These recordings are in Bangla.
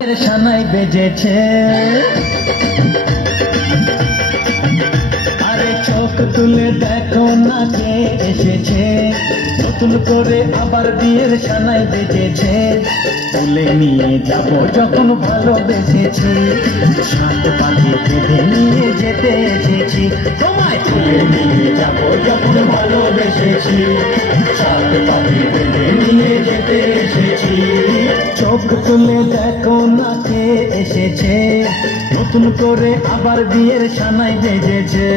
সানাই বেজেছে, আরে চোখ তুলে দেখো না কে এসেছে, নতুন করে আবার বিয়ের সানাই বেজেছে। তুলে নিয়ে যাব যখন ভালোবেসেছি, সাত পাখি বেঁধে নিয়ে যেতে এসেছি। তোমায় তুলে নিয়ে যাব যখন ভালোবেসেছি, সাত পাখি বেঁধে নিয়ে যেতে এসেছি। চোখ তুলে দেখো না কে এসেছে, নতুন করে আবার বিয়ের সানাই বেজেছে।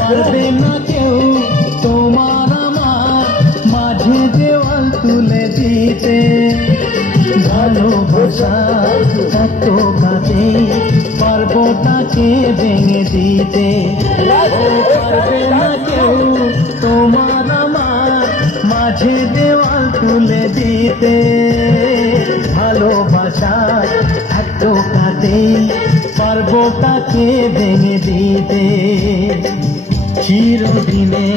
পারবে না কেউ তোমার আমার মাঝে দেওয়াল তুলে দিতে, ভালোবাসা এত কাছে পারবো তাকে ভেঙে দিতে। পারবে না কেউ তোমার আমার মাঝে দেওয়াল তুলে দিতে, ভালোবাসা এত কাছে পারবো তাকে ভেঙে দিতে। চিরদিনে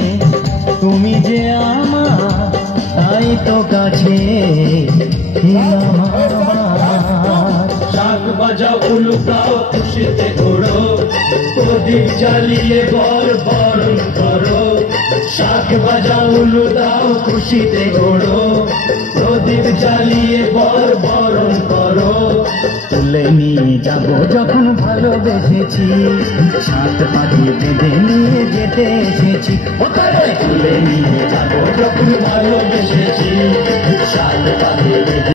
তুমি যে আমার, তাই তো কাছে শাক বাজাও উলুকাও খুশিতে ঘোড়ো, প্রদীপ জ্বালিয়ে বরণ করো। শাক বাজাও উলুদাও খুশিতে ঘোড়ো, প্রদীপ জ্বালিয়ে বরণ করো। তুলে নিয়ে যাব যখন ভালোবেসেছি, সাত পাখি বেঁধে নিয়ে যেতে এসেছি। তুলে নিয়ে যাব যখন ভালোবেসেছি, সাত পাখি